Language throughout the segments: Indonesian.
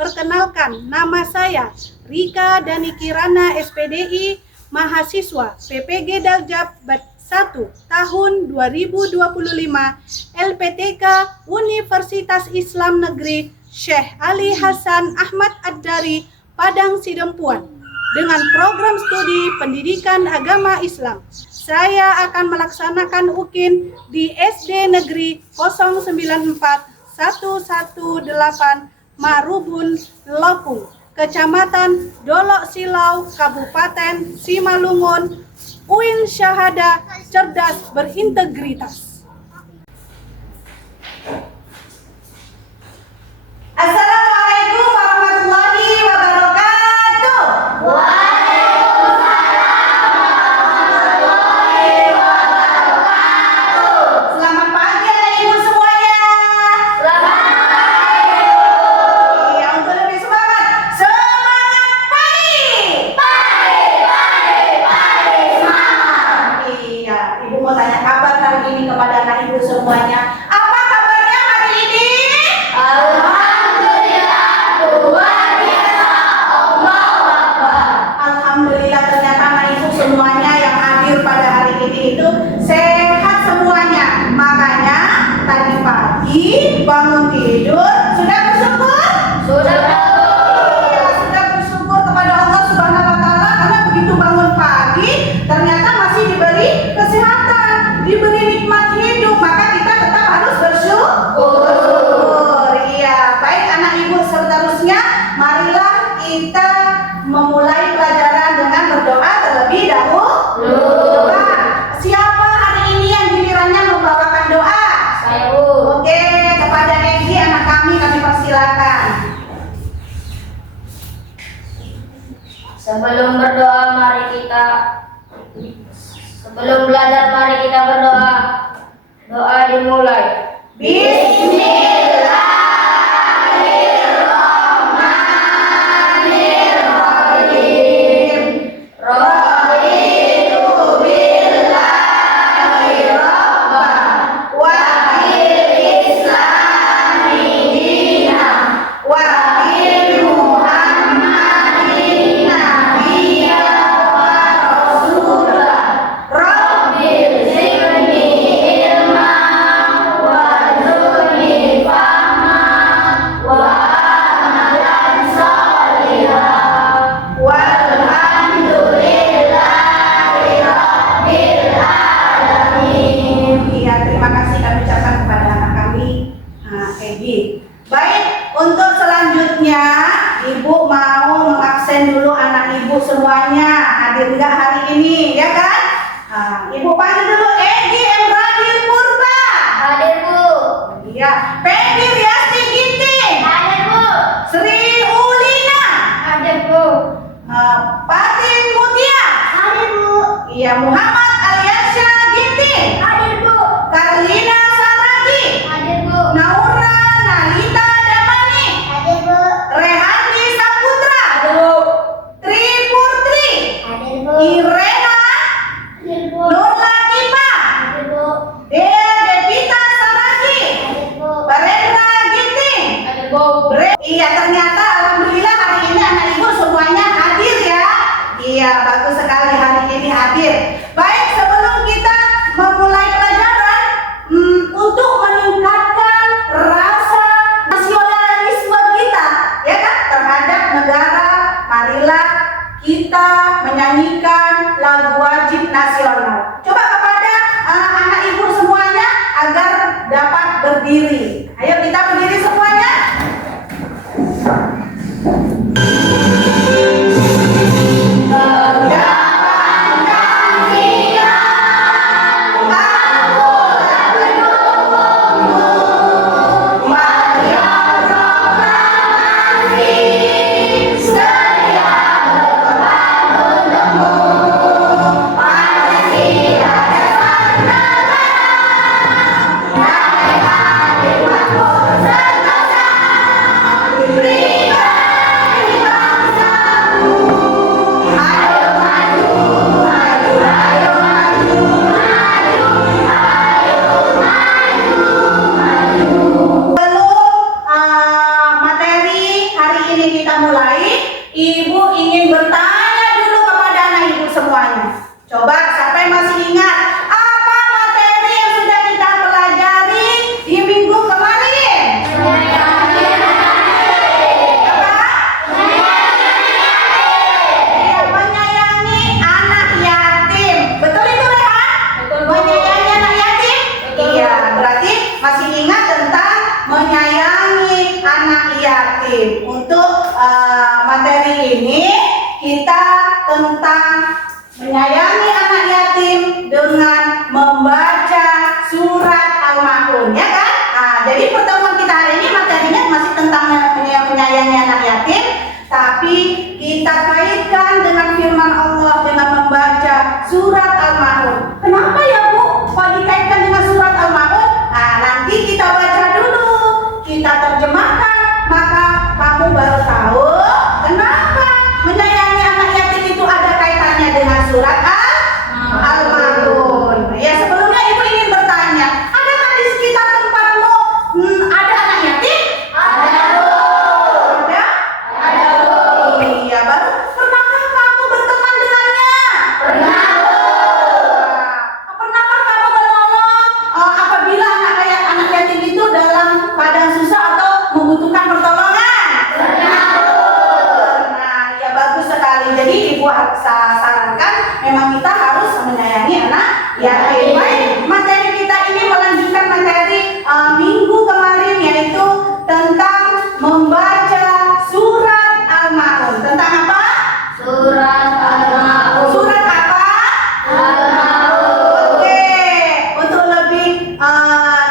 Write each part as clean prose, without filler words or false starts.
Perkenalkan, nama saya Rika Dani Kirana, SPDI, mahasiswa PPG Daljab 1 tahun 2025, LPTK Universitas Islam Negeri Syekh Ali Hasan Ahmad Ad-Dari, Padang Sidempuan, dengan program studi Pendidikan Agama Islam. Saya akan melaksanakan UKIN di SD Negeri 094 118 Marubun, Lopung, Kecamatan Dolok Silau, Kabupaten Simalungun. UIN Syahada Cerdas Berintegritas. Assalamualaikum warahmatullahi wabarakatuh. Selamat pagi anak-ibu semuanya. Selamat pagi. Iya, untuk lebih semangat. Semangat pagi. Semangat. Iya, ibu mau tanya kabar hari ini kepada anak ibu semuanya. Apa kabarnya hari ini? Alhamdulillah, ternyata anak ibu semuanya yang hadir pada hari ini itu sehat semuanya. Makanya tadi pagi bangun tidur sudah bersyukur? Iya, sudah bersyukur kepada Allah Subhanahu wa Ta'ala, karena begitu bangun pagi ternyata masih diberi kesehatan, diberi nikmat hidup, maka kita tetap harus bersyukur. Iya, baik anak ibu, seterusnya marilah kita memulai pelajaran dengan berdoa terlebih dahulu. Siapa hari ini yang gilirannya membawakan doa? Saya, Bu. Oke, kepada Egi anak kami persilakan. Sebelum berdoa, sebelum belajar, mari kita berdoa. Doa dimulai. Bismillahirrahmanirrahim. Raditu billahi rabban wa bil islami dinan wa bi Muhammadin nabiyyan wa rasulah. Rabbil zidni ilma warzuqni fahma wa amalan sholihan walhamdulillahi rabbil alamin. Iya, terima kasih kami ucapkan kepada anak kami, Egi. Baik, untuk selanjutnya ibu mau mengabsen dulu anak ibu semuanya. Hadir nggak hari ini, ya kan? Ibu panggil dulu Egi Emradil Purba. Hadir, Bu. Iya, Peggy Riasti Ginting. Hadir, Bu. Sri Ulina. Hadir, Bu. Fatin Mutia. Hadir, Bu. Iya, Muhammad Aliansyah Ginting. Hadir, Bu. Karlina Saragi. Hadir, Bu. Naura Nalita Damani. Hadir, Bu. Rehandi Saputra. Tri Putri. Hadir, Bu. Irena Hadir, Bu. Nur Latifa. Hadir, Bu. Dea Devita Saragi. Hadir, Bu. Barendra Ginting. Hadir, Bu. Iya, ternyata alhamdulillah hari ini anak ibu semuanya hadir ya. Iya, bagus sekali hari ini hadir. Baik, sebelum kita memulai pelajaran, untuk meningkatkan rasa nasionalisme kita, ya kan, terhadap negara, marilah kita menyanyikan lagu wajib nasional. Coba kepada anak ibu semuanya agar dapat berdiri. Ayo kita berdiri semuanya. Pancasila. mulai, Ibu ingin bertanya dulu kepada anak Ibu semuanya. Coba siapa yang masih ingat apa materi yang sudah kita pelajari di minggu kemarin? Iya, menyayangi anak yatim. Betul itu, Rehan? Menyayangi anak yatim? Iya, berarti masih ingat tentang menyayangi anak yatim. Untuk materi ini kita tentang menyayangi anak yatim dengan membaca surat Al-Ma'un, ya kan? Nah, jadi pertemuan kita hari ini materinya masih tentang menyayangi anak yatim, tapi kita kaitkan dengan firman Allah dengan membaca surat Al-Ma'un. Kenapa ya Bu? Kok dikaitkan dengan surat Al-Ma'un? Nah, nanti kita baca dulu, kita terjemahkan, maka kamu baru tahu kenapa menyayangi anak yatim itu ada kaitannya dengan surat Al-Ma'un. Ya, sebelumnya Ibu ingin bertanya, adakah di sekitar tempatmu ada anak yatim? Ada, Bu. Ada? Ada, Bu. Iya, baru pernahkah kamu berteman dengannya? Pernah, Bu. Pernahkah kamu menolong apabila anak yatim itu dalam keadaan susah atau membutuhkan pertolongan? Pernah, Bu. Nah, ya bagus sekali. Jadi Ibu sarankan memang kita harus menyayangi anak yatim. Baik, materi kita ini melanjutkan materi minggu kemarin, yaitu tentang membaca surat Al-Ma'un. Tentang apa? Surat Al-Ma'un. Surat apa? Al-Ma'un. Oke, untuk lebih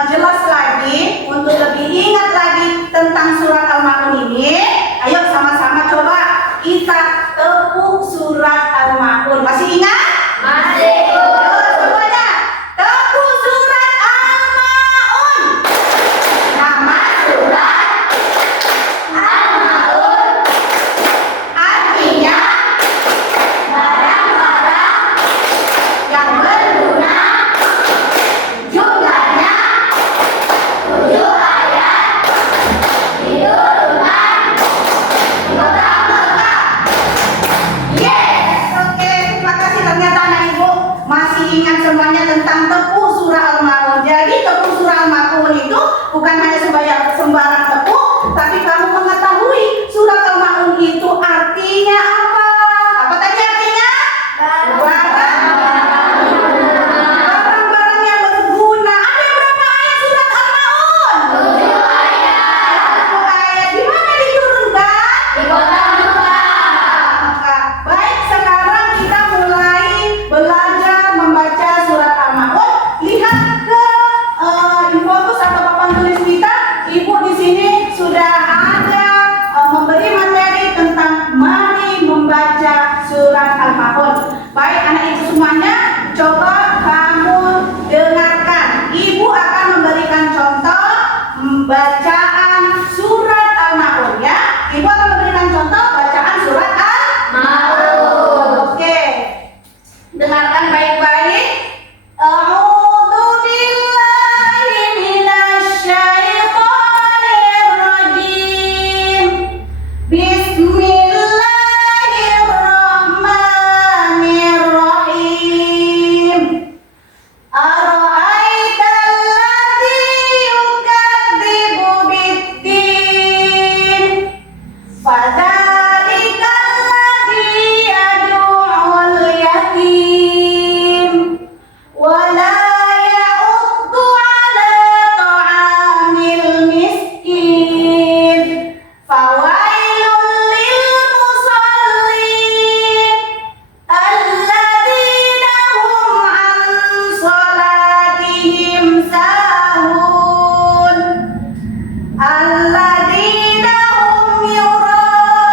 jelas lagi, untuk lebih ingat lagi tentang surat Al-Ma'un ini, ayo sama-sama coba kita tepuk surat Al-Ma'un. Masih ingat? Masih, Bu. Ayo semuanya, tepuk surat Al-Ma'un. Nama surat Al-Ma'un artinya barang-barang yang berguna, jumlahnya 7 ayat diturunkan di kota Mekah. Yes, oke, terima kasih. Ternyata anak Ibu masih ingat semuanya tentang tepuk surah Al-Ma'un. Jadi tepuk surah Al-Ma'un itu bukan hanya sembarang tepuk, tapi kamu mengetahui surat Al-Ma'un itu artinya apa? Apa tadi artinya? Barang-barang yang berguna. Ada berapa ayat surat Al-Ma'un? 7 ayat 1 ayat. Di mana diturunkan? di kota Mekah. Baik, sekarang kita mulai belajar membaca surat Al-Ma'un. Lihat ke infobus atau papan tulis kita. Ibu di sini sudah ada memberi materi tentang mari membaca surat Al-Ma'un. Baik, anak ibu semuanya, coba kamu dengarkan. Ibu akan memberikan contoh bacaan surat Al-Ma'un, ya. Ibu akan memberikan contoh bacaan surat Al-Ma'un. Oke. Dengarkan baik-baik. A'udzu billahi minasy syaithanir rajim. Bismillahirrahmanirrahim. Ara'aital ladzi yukadzibu bid-din. Fadzalikal ladzi yad'ul yatim wa la ya'uddu 'ala ta'amil miskin. Fawailul lil musallin alladzina hum 'an salatihim sahun alladzina hum yura'un.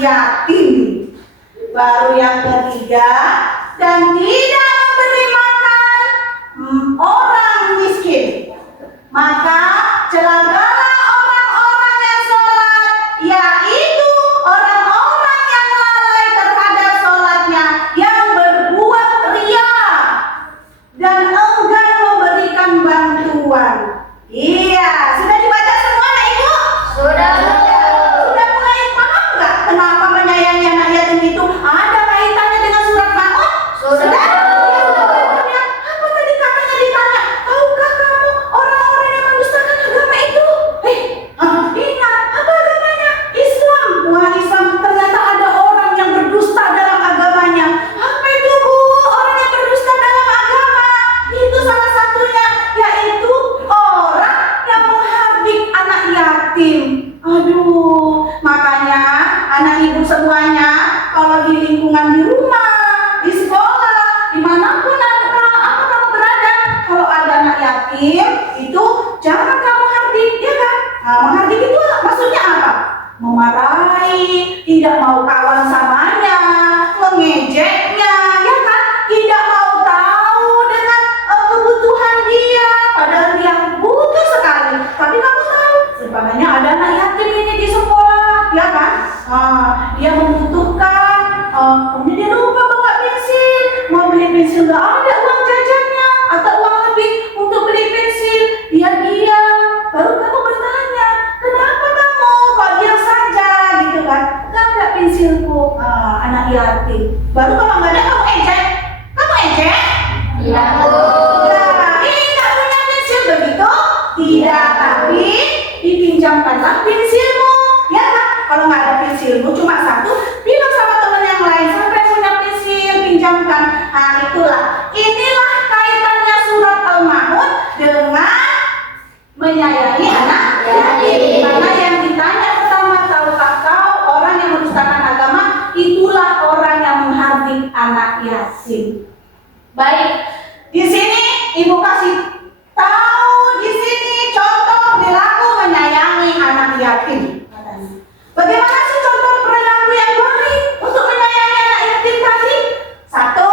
yatim. Baru yang ketiga, dan tidak memberi makan orang miskin. Maka celakalah orang-orang yang sholat, yaitu orang-orang yang lalai terhadap sholatnya, yang berbuat ria dan enggan memberikan bantuan. Iya, sudah dibaca semua anak ibu? Sudah. Sudah mulai paham nggak kenapa menyayangi anak yatim itu ada kaitannya dengan surat Maun? Sudah. Ya, apa tadi katanya ditanya? Tahukah kamu orang-orang yang mendustakan agama itu? Ingat apa agamanya? Islam. Wah, Islam ternyata ada orang yang berdusta dalam agamanya. Apa itu Bu? Orang yang berdusta dalam agama itu salah satunya yaitu orang yang menghardik anak yatim. Aduh, makanya anak ibu semuanya kalau di lingkungan di rumah, di sekolah, dimanapun apa kamu berada, kalau ada anak yatim itu jangan kamu hardik, ya kan? Menghardik itu maksudnya apa? Memarahi, tidak mau kawan samanya, mengejeknya, ya kan? Tidak mau tahu dengan kebutuhan dia, padahal dia butuh sekali. Tapi kamu tahu, sebenarnya ada anak yatim ini di sekolah, ya kan? Dia membutuhkan, kemudian dia lupa bawa pensil, mau beli pensil nggak ada uang jajannya atau uang lebih untuk beli pensil, dia diam. Baru kamu bertanya, kenapa kamu kok diam saja, gitu kan? Nggak ada pensilku, anak yatim. Baru kalau nggak ada kamu ejek, Iya, Bu. ini nggak punya pensil begitu? Tidak, tapi dipinjamkanlah pensilmu, ya kan? Kalau nggak ada pensilmu cuma satu, bilang sama teman yang lain, siapa yang punya pensil, pinjamkan. Inilah kaitannya surat Al-Maun dengan menyayangi anak yatim. Karena yang ditanya pertama, tahukah kau orang yang mendustakan agama, itulah orang yang menghardik anak yatim. Baik, di sini ibu kasih tahu di sini contoh perilaku menyayangi anak yatim. Bagaimana sih contoh perilaku yang baik untuk menyayangi anak yatim tadi? Satu,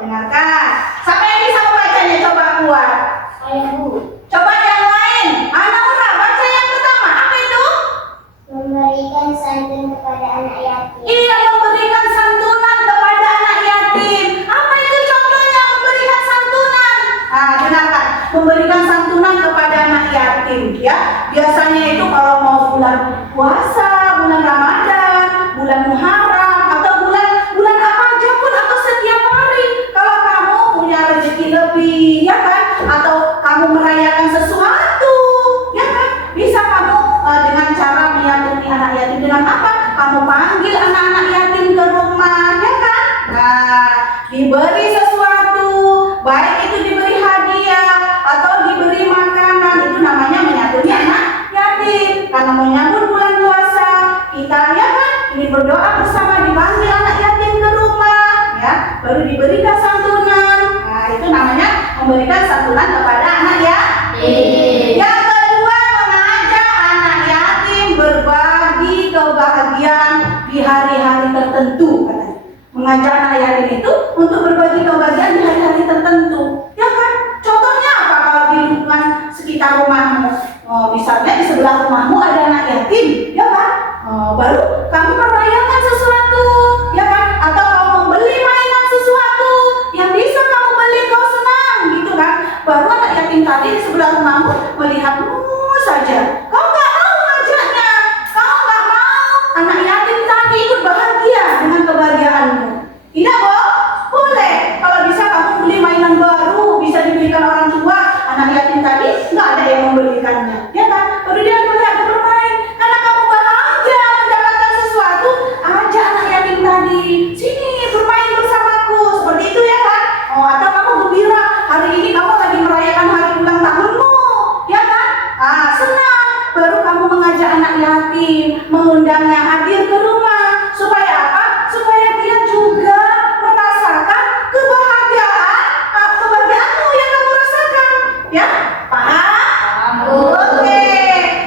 dengarkan. Siapa yang bisa membacanya? Coba kuat. Saya, Bu. Coba yang lain. Anaura, baca yang pertama. Apa itu? Memberikan santun kepada anak yatim. Iya, memberikan santunan kepada anak yatim. Apa itu contohnya memberikan santunan? Dengarkan. Memberikan santunan kepada anak yatim, ya. Biasanya itu kalau mau bulan puasa, bulan Ramadan, bulan Muharram, atau bulan apa aja pun, atau setiap hari. Kalau kamu punya rezeki lebih, ya kan? Atau kamu merayakan sesuatu, ya kan? Bisa kamu dengan cara menyantuni anak yatim dengan apa? Kamu panggil anak-anak yatim ke rumah, ya kan? Diberi sesuatu, baik itu diberi hadiah atau diberi makanan, itu namanya menyantuni anak yatim. Karena menyambut bulan puasa, kita ya kan, ini berdoa bersama, dipanggil anak yatim ke rumah, ya, baru diberikan santunan. Itu namanya memberikan santunan kepada anak yatim. Yang kedua, mengajak anak yatim berbagi kebahagiaan di hari-hari tertentu, katanya. Mengajak anak yatim itu untuk berbagi kebahagiaan di hari-hari tertentu, ya kan? Contohnya apa kalau di lingkungan sekitar rumahmu? Misalnya di sebelah rumahmu ada anak yatim, ya kan? Baru kamu merayakan sesuatu, ya kan? Atau kamu membeli mainan sesuatu yang bisa kamu beli, kau senang, gitu kan? Baru anak yatim tadi di sebelah rumahmu melihatmu saja, kau nggak mau ngajaknya, kau nggak mau anak yatim tadi ikut bahagia dengan kebahagiaanmu. Tidak, Bo? Boleh. Kalau bisa kamu beli mainan baru, bisa dibelikan orang tua, anak yatim tadi nggak ada yang membelikannya, ya kan? Baru dia melihat bermain, karena kamu bahagia mendapatkan sesuatu, ajak anak yatim tadi, sini bermain bersamaku, seperti itu, ya kan? Atau kamu gembira, hari ini kamu lagi merayakan hari ulang tahunmu, ya kan? Senang, baru kamu mengajak anak yatim, mengundangnya hadir ke rumah, supaya apa? Supaya dia juga merasakan kebahagiaanmu yang kamu rasakan, ya? Paham? Oke.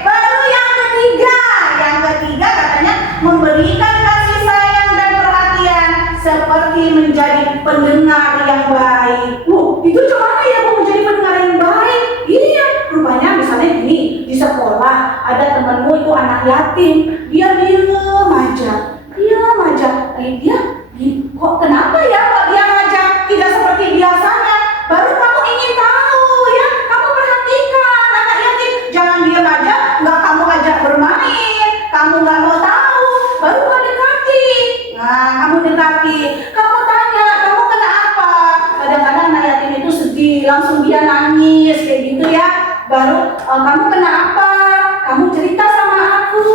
Baru yang ketiga katanya memberikan kasih ketemu itu anak yatim, dia diam aja. Dia kok kenapa ya kok dia aja tidak seperti biasanya? Baru kamu ingin tahu ya, kamu perhatikan anak yatim, jangan diam aja, nggak kamu ajak bermain, kamu nggak mau tahu, baru kamu dekati. Nah, kamu dekati, kamu tanya, kamu kenapa? Kadang-kadang anak yatim itu sedih, langsung dia nangis kayak gitu ya. Baru kamu kenapa? Kamu cerita sama aku,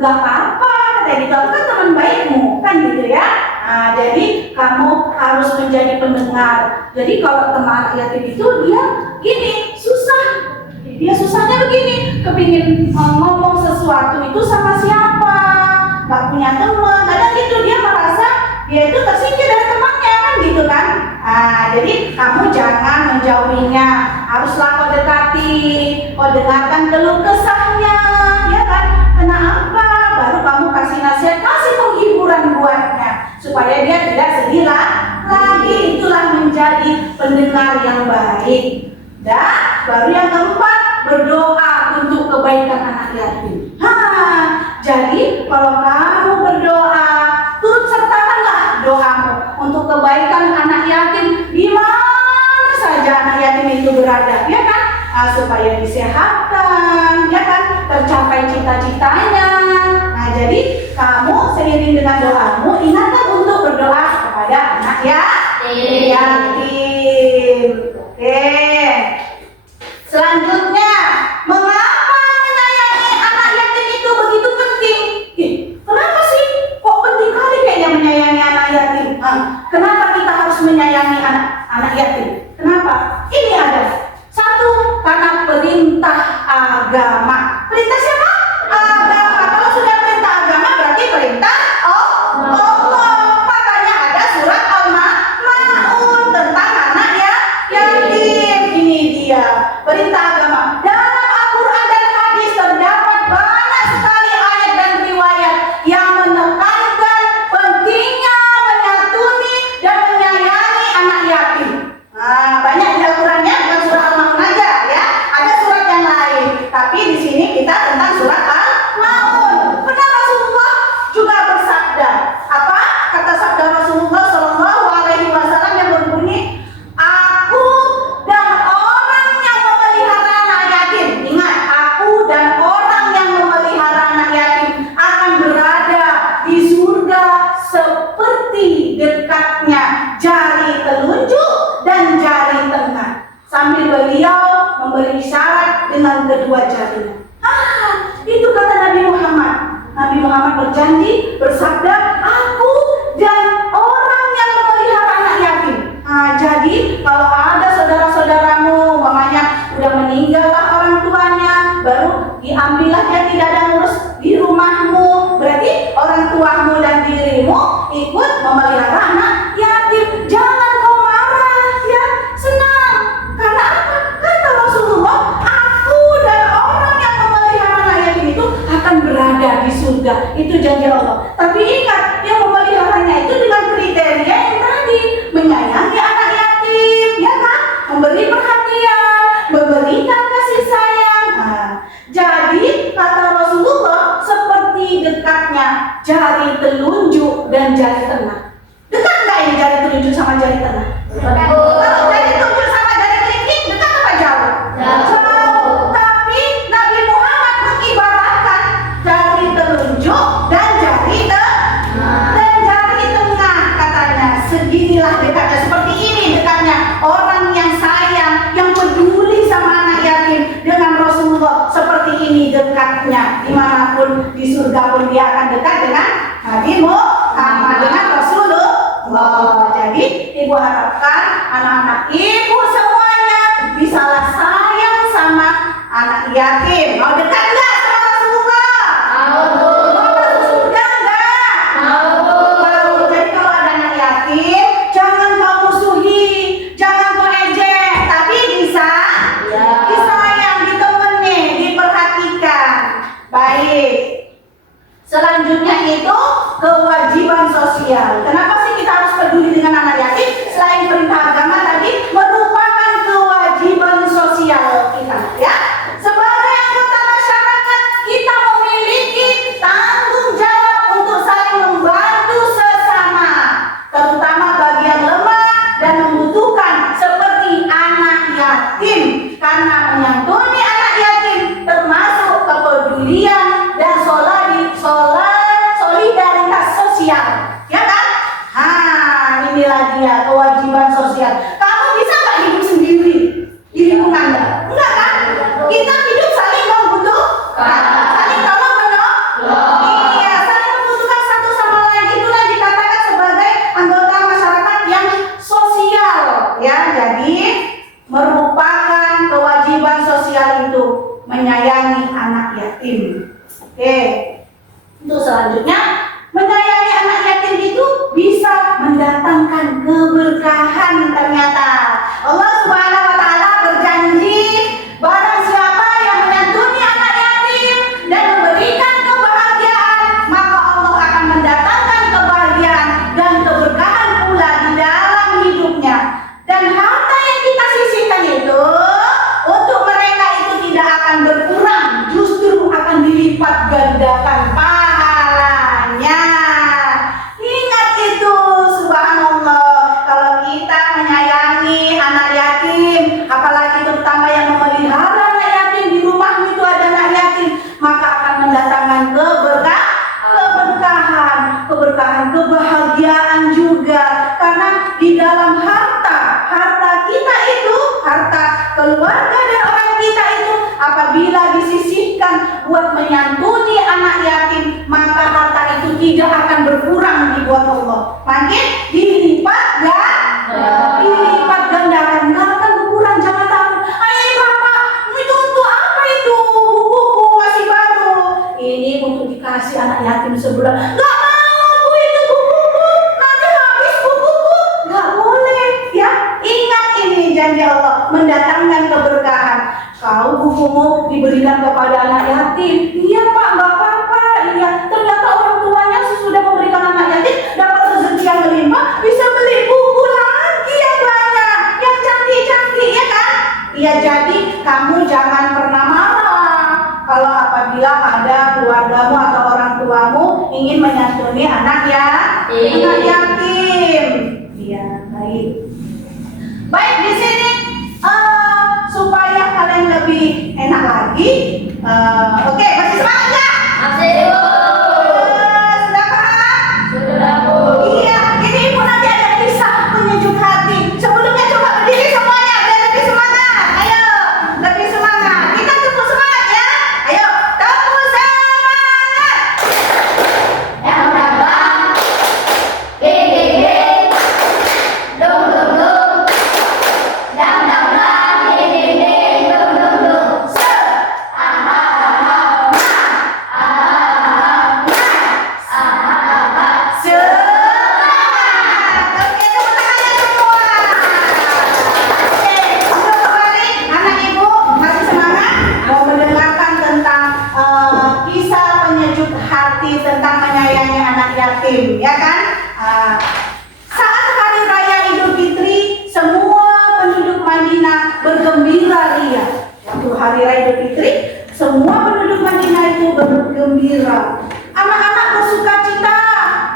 nggak apa-apa, kayak gitu. Aku kan teman baikmu, kan gitu ya. Nah, jadi kamu harus menjadi pendengar. Jadi kalau teman yatim itu dia gini, susah. Dia susahnya begini, kepingin ngomong sesuatu itu sama siapa, nggak punya teman. Kadang gitu dia merasa dia itu tersingkir dari temannya, kan gitu kan. Nah, jadi kamu jangan menjauhinya, haruslah kau dekati, kau dengarkan keluh kesahnya, ya kan? Kenapa? Baru kamu kasih nasihat, kasih penghiburan buatnya, supaya dia tidak sedih lagi. Itulah menjadi pendengar yang baik. Dan baru yang keempat, berdoa untuk kebaikan anak yatim. Jadi kalau kamu berdoa, turut sertakanlah doamu untuk kebaikan anak yatim di mana saja anak yatim itu berada, ya kan? Supaya disehatkan, ya kan? Tercapai cita-citanya. Nah, jadi kamu seiring dengan doamu, ingatkan untuk berdoa kepada anak yatim. Oke. Selanjutnya, mengapa menyayangi anak yatim itu begitu penting? Kenapa sih kok penting kali kayaknya menyayangi anak yatim? Kenapa kita harus menyayangi anak yatim? Kenapa? Ini ada. Satu, karena perintah agama. Perintah siapa? Agama. Kalau sudah perintah agama berarti perintah Allah. Makanya ada surat Al-Maun tentang anak yatim. Ini dia perintah agama. Dalam Al-Quran dan hadis terdapat banyak sekali ayat dan riwayat yang menekankan pentingnya menyantuni dan menyayangi anak yatim. Banyak di Al-Qurannya, bukan surat Al-Maun aja ya. Ada surat yang lain, tapi di sini kita tentang surat Al-Maun. Pernah Rasulullah juga bersabda, apa kata sabda Rasulullah Shallallahu Alaihi Wasallam yang berbunyi, aku dan orang yang memelihara anak yatim. Ingat, aku dan orang yang memelihara anak yatim akan berada di surga seperti dekatnya jari telunjuk dan jari tengah, sambil beliau memberi isyarat dengan kedua jarinya. Itu kata Nabi Muhammad. Nabi Muhammad berjanji, bersabda, aku dan orang yang memelihara anak yatim. Jadi kalau ada saudara-saudaramu, mamanya udah meninggal lah orang tuanya, baru diambillah dia tidak ada ngurus di rumahmu, berarti orang tuamu dan dirimu ikut memelihara anak yatim. Jangan kau marah ya, senang. Karena apa? Kata Rasulullah, aku dan orang yang memelihara anak yatim itu akan berada di surga. Itu janji Allah. Tapi ingat, yang memeliharanya itu dengan kriteria yang tadi, menyayangi anak yatim, ya kan? Memberi perhatian, memberikan kasih sayang. Jadi kata Rasulullah, seperti dekatnya jari telunjuk dan jari tengah. Dekat nggak ini jari telunjuk sama jari tengah? Kalau jari telunjuk sama jari kelingking dekat apa jauh? Jauh. Tapi Nabi Muhammad mengibaratkan jari telunjuk dan jari tengah, katanya seginilah dekatnya, seperti ini dekatnya orang yang sayang, yang peduli sama anak yatim dengan Rasulullah. Seperti ini dekatnya, dimanapun di surga pun dia akan dekat dengan Nabi Muhammad, dengan Rasulullah. Jadi ibu harapkan anak-anak ibu semuanya bisalah sayang sama anak yatim. Mau dekat nggak sama Rasulullah? Mau masuk surga nggak? Mau. Jadi kalau ada anak yatim, jangan kau musuhi, jangan kau ejek, tapi disayang, ditemani, diperhatikan. Baik. Selanjutnya itu kewajiban sosial. Kenapa sih kita harus peduli dengan anak yatim? Selain perintah agama tadi, merupakan kewajiban sosial kita, ya. Sebagai anggota masyarakat, kita memiliki mendatangkan keberkahan ternyata. Allah Subhanahu wa taala berjanji, barang siapa yang menyantuni anak yatim dan memberikan kebahagiaan, maka Allah akan mendatangkan kebahagiaan dan keberkahan pula di dalam hidupnya. Dan harta yang kita sisihkan itu untuk mereka itu tidak akan berkurang, justru akan dilipat gandakan pahalanya. Ingat itu, subhanallah. Kalau kita menyayangi anak yatim, apalagi terutama yang memelihara anak yatim, di rumah itu ada anak yatim, maka akan mendatangkan keberkahan, kebahagiaan juga. Karena di dalam harta kita itu, harta keluarga dan orang kita itu, apabila disisihkan buat menyantuni anak yatim, maka harta itu tidak akan berkurang di buat Allah. Makin dilipat gandakan, nggak akan berkurang. Jangan takut, ayah bapak, itu untuk apa itu? Buku masih baru. Ini untuk dikasih anak yatim sebulan. Nggak mau itu buku, nanti habis buku. Nggak boleh ya. Ingat ini janji Allah, mendatangkan keberkahan. Kau bukumu diberikan kepada anak yatim. Iya pak, nggak apa-apa. Iya, ternyata orang tuanya sesudah memberikan anak yatim dapat rezeki yang melimpah, bisa beli buku lagi yang banyak, yang cantik-cantik, ya kan? Iya, jadi kamu jangan pernah marah kalau apabila ada keluargamu atau orang tuamu ingin menyantuni anak yatim. Iya, baik. Baik, di sini supaya kalian lebih enak lagi. Oke, masih semangat nggak? Masih, Bu. Sudah paham? Sudah, Bu. Iya, ini ibu nanti ada kisah penyejuk hati. Sebelumnya coba berdiri semuanya biar lebih semangat. Ayo, lebih semangat. Kita tepuk semangat ya. Ayo, tepuk semangat. Yang terbang, ding ding ding, dung dung dung, dang dang dang, ding ding ding, dung dung dung. Semangat. Oke, tepuk tangannya semua. Oke, untuk kembali anak ibu masih semangat mau mendengarkan tentang kisah penyejuk hati tentang menyayangi anak yatim, ya kan? Saat hari raya Idul Fitri, semua penduduk Madinah bergembira ria. Waktu hari raya Idul Fitri, semua penduduk Madinah itu bergembira. Anak-anak bersukacita,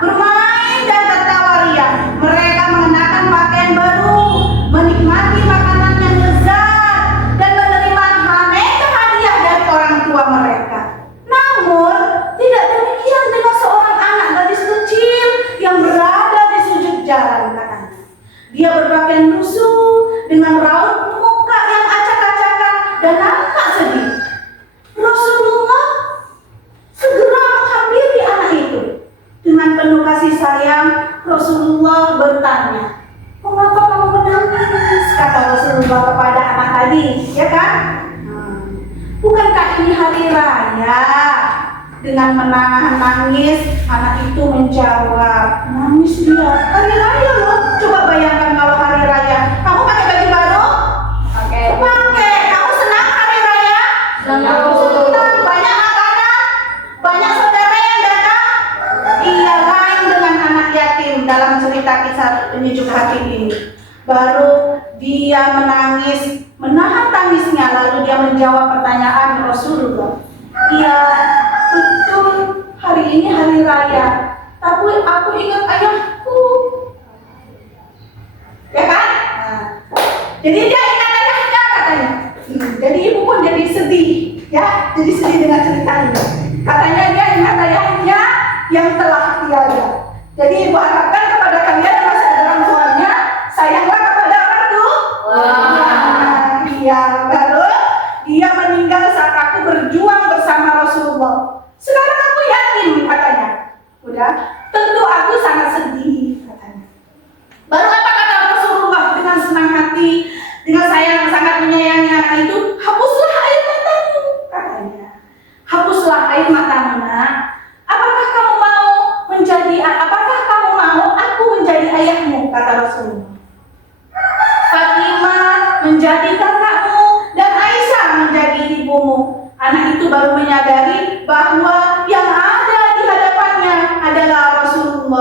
bermain dan tertawa ria. Mereka mengenakan pakaian baru, menikmati makanan yang lezat, dan menerima aneka hadiah dari orang tua mereka. Namun, tidak demikian dengan seorang anak gadis kecil yang berada di sudut jalan katanya. Dia berpakaian lusuh dengan raut muka yang acak-acakan dan nampak sedih. Rasulullah segera menghampiri anak itu. Dengan penuh kasih sayang, Rasulullah bertanya, "Mengapa kamu menangis?" kata Rasulullah kepada anak tadi, ya kan? Bukankah ini hari raya? Dengan menahan nangis, anak itu menjawab, "Nangis dia, hari raya loh. Coba bayangkan kalau hari raya, kamu pakai baju baru? Oke. Pakai. Kamu senang hari raya? Senang. Senang. Banyak makanan, banyak saudara yang datang. Iya, lain dengan anak yatim dalam cerita kisah penyejuk hati ini. Baru dia menangis, menahan tangisnya, lalu dia menjawab pertanyaan Rasulullah. "Iya, betul, hari ini hari raya, tapi aku ingat ayahku." Ya kan? Jadi dia ingat ayahnya katanya. Jadi ibu pun jadi sedih, ya, jadi sedih dengan cerita ini. Katanya dia ingat ayahnya yang telah tiada. Jadi ibu harapkan kepada kalian yang masih ada orang tuanya, sayanglah kepada orang tua. Iya, baru dia meninggal saat aku berjuang bersama Rasulullah. Sekarang aku yakin katanya. Udah, tentu aku sangat sedih katanya. Baru apa kata Rasulullah dengan senang hati, dengan sayang sangat menyayangi anak itu, "Hapuslah air matamu," katanya. "Hapuslah air matamu, nak. Apakah kamu mau aku menjadi ayah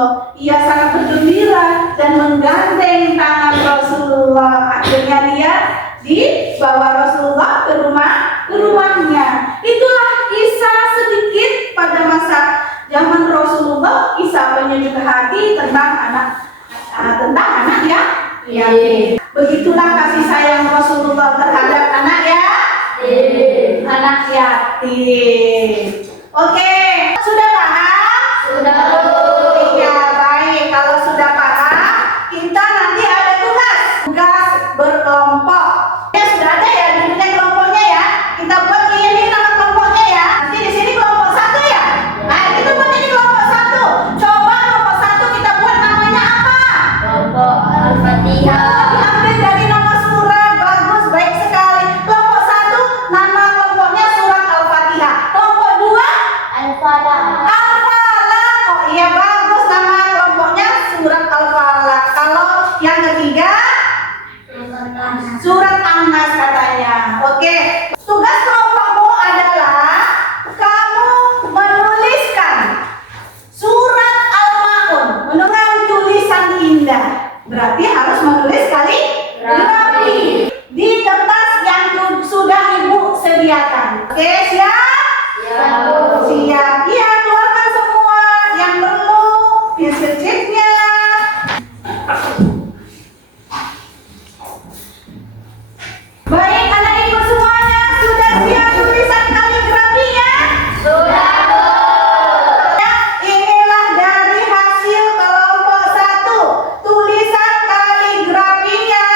Rasulullah. Ia sangat bergembira dan menggandeng tangan Rasulullah. Akhirnya dia dibawa Rasulullah ke rumahnya. Itulah kisah sedikit pada masa zaman Rasulullah, kisah penyujuk hati tentang anak yatim. Begitulah kasih sayang Rasulullah terhadap anak yatim. Oke, sudah paham? Sudah. Iya, baik. Kalau sudah paham, kita nanti ada tugas berkelompok. Ya sudah ada ya, judulnya kelompoknya ya. Kita buat ini nama kelompoknya ya. Nanti di sini kelompok 1 ya. Nah, kita buat ini kelompok 1. Coba kelompok 1 kita buat namanya apa? Kelompok Al-Fatihah. Diambil dari nama surat, bagus, baik sekali. Kelompok 1 nama kelompoknya surat Al-Fatihah. Kelompok 2 Al-Falaq. Al-Falaq. Oh iya, bagus, nama kelompoknya surat Al-Falaq. Kalau yang ketiga surat An-Nas katanya. Oke. Tugas kelompokmu adalah kamu menuliskan surat Al-Maun dengan tulisan indah. Berarti harus menulis kaligrafi di kertas yang sudah Ibu sediakan. Oke, siap? Siap. Iya, keluarkan semua yang perlu, pencil sheet-nya. Baik, anak ibu semuanya sudah siap tulisan kaligrafinya? Sudah. Ya, inilah dari hasil kelompok 1. Tulisan kaligrafinya.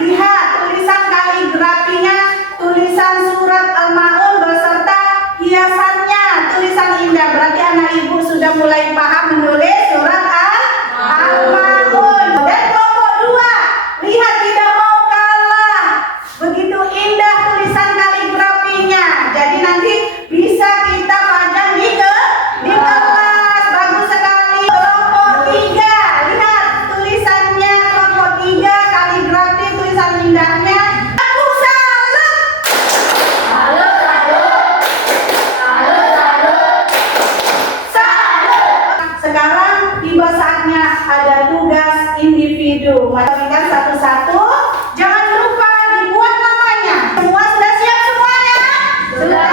Lihat tulisan kaligrafinya, tulisan surat Al-Maun beserta hiasannya, tulisan indah. Berarti anak ibu sudah mulai paham menulis surat Al-Maun. Dan kelompok 2, lihat tidak mau kalah. Begitu indah tulisan kaligrafinya. Jadi nanti bisa kita pajang di kelas. Bagus sekali. Kelompok 3, lihat tulisannya. Kelompok 3 kaligrafi tulisan indahnya. Aku salut. Salut. Sekarang tiba saatnya ada tugas individu. Masukan satu-satu. Jangan lupa dibuat namanya. Semua sudah siap semuanya? Sudah.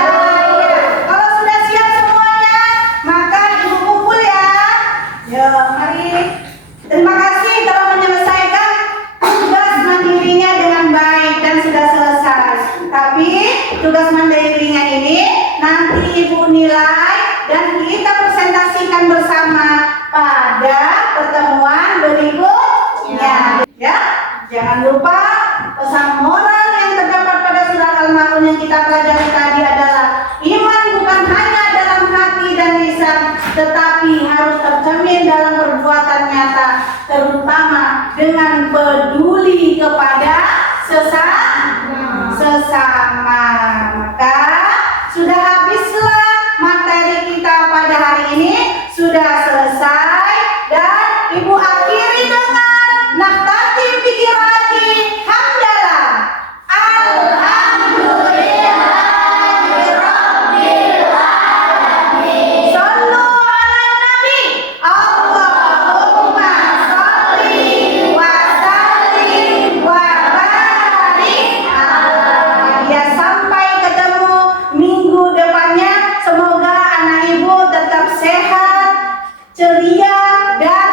Iya. Kalau sudah siap semuanya, maka ibu kumpul ya. Yuk, mari. Terima kasih telah menyelesaikan tugas mandirinya dengan baik dan sudah selesai. Tapi tugas mandirinya ini nanti ibu nilai dan kita presentasikan bersama pada pertemuan berikutnya. Ya, jangan lupa pesan moral yang terdapat pada surat Al-Maun yang kita pelajari tadi adalah iman bukan hanya dalam hati dan lisan, tetapi harus tercermin dalam perbuatan nyata, terutama dengan peduli kepada sesama. Maka sudah habislah materi kita pada hari ini, sudah selesai, dan ibu akhiri dengan naftati pikirati hamdalah. Sallu ala nabi. Allahumma salli wa sallim wa barik alaihi. Ya, sampai ketemu minggu depannya. Semoga anak ibu tetap sehat, ceria, dan